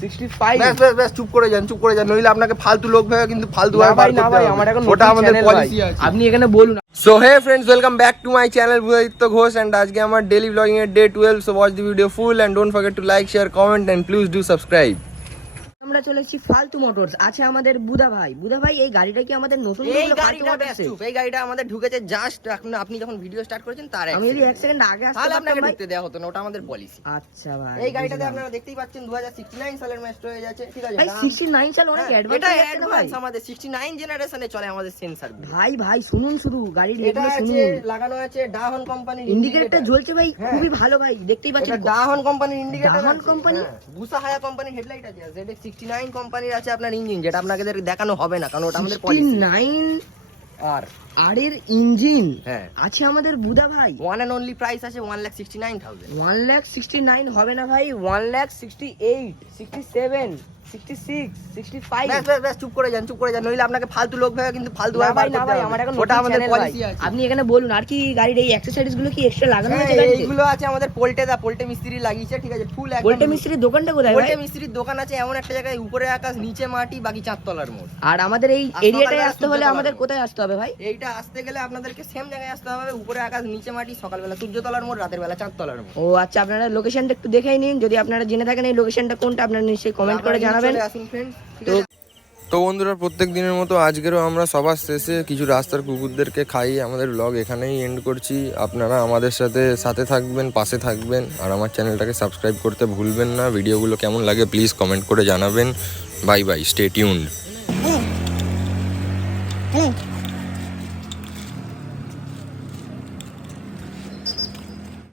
65 ব্যাস চুপ করে যান নইলে আপনাকে ফালতু লোক ভেবে কিন্তু ফালতু ভাবে বার করতে হবে। আমার এখন ওটা আমাদের পলিসি আছে। আপনি এখানে বলুন। So hey friends, welcome back to my channel Buddhaditya Ghosh, and আজকে আমার ডেইলি ব্লগিং এর day 12। So watch the video full and don't forget to like, share, comment and please do subscribe. আমরা চলে এসেছি ফালতু মোটরস। আছে আমাদের বুধা ভাই এই গাড়িটা কি আমাদের নতুন? এই গাড়িটা আমাদের ঢুকেছে জাস্ট এখন, আপনি যখন ভিডিও স্টার্ট করেছেন তার আমি যদি 1 সেকেন্ড আগে আসতে তাহলে আপনাকে পারতাম ঢুকতে দেওয়া হতো না, ওটা আমাদের পলিসি। আচ্ছা ভাই, এই গাড়িটাতে আপনারা দেখতেই পাচ্ছেন 2069 সালের ম্যাচ হয়ে যাচ্ছে, ঠিক আছে? ভাই 69 সাল অনেক অ্যাডভান্স এটা হয়ে যাচ্ছে না ভাই? অ্যাডভান্স, আমাদের 69 জেনারেশনে চলে আমাদের সেন্সর। ভাই শুনুন শুরু গাড়ির এটা লেগুলো আছে শুনুন। লাগানো আছে ডাহন কোম্পানির ইন্ডিকেটরটা জ্বলছে ভাই, খুবই ভালো ভাই, দেখতেই পাচ্ছেন। এটা ডাহন কোম্পানির ইন্ডিকেটর, ডাহন কোম্পানি, বুসাহায়া কোম্পানির হেডলাইট আছে। ZX69 কোম্পানির আছে আপনার ইঞ্জিন, যেটা আপনাদের দেখানো হবে না কারণ ওটা আমাদের পলিসি। 69 আর এর ইঞ্জিন আছে আমাদের বুধা ভাই। ওয়ান এন্ড অনলি প্রাইস আছে 1,69,000। 1,69,000 হবে না ভাই, 1,68,000, 67, 66, 65। ব্যাস চুপ করে যান নইলে আপনাকে ফালতু লোক ভেবে কিন্তু ফালতু ভাবে বার করতে হবে। আমার এখন ওটা আমাদের পলিসি আছে। আপনি এখানে বলুন আর কি গাড়ির এই অ্যাকসেসরিজ গুলো কি এক্সট্রা লাগানো আছে গাড়িতে? এইগুলো আছে আমাদের পোল্টে মিস্ত্রি লাগিয়েছে, ঠিক আছে? ফুল একদম। পোল্টে মিস্ত্রির দোকানটা কোথায় ভাই? পোল্টে মিস্ত্রির দোকান আছে এমন একটা জায়গায়, উপরে আকাশ নিচে মাটি, বাকি 4 তলার মোড়। আর আমাদের এই এরিয়াটায় আসতে হলে আমাদের কোথায় আসতে হবে ভাই? এইটা আসতে গেলে আপনাদেরকে সেম জায়গায় আসতে হবে, উপরে আকাশ নিচে মাটি, সকালবেলা সূর্যতলার মোড়, রাতের বেলা 4 তলার মোড়। ও আচ্ছা, আপনারা লোকেশনটা একটু দেখেই নিন, যদি আপনারা জেনে থাকেন এই লোকেশনটা কোনটা আপনারা নিশ্চয়ই কমেন্ট করে জানাবেন। আসুন ফ্রেন্ডস। তো বন্ধুরা, প্রত্যেক দিনের মতো আজকেরও আমরা সবার শেষে কিছু রাস্তার কুকুরদেরকে খাইয়ে আমাদের ব্লগ এখানেই এন্ড করছি। আপনারা আমাদের সাথে থাকবেন, পাশে থাকবেন, আর আমার চ্যানেলটাকে সাবস্ক্রাইব করতে ভুলবেন না। ভিডিওগুলো কেমন লাগে প্লিজ কমেন্ট করে জানাবেন। Bye bye, stay tuned.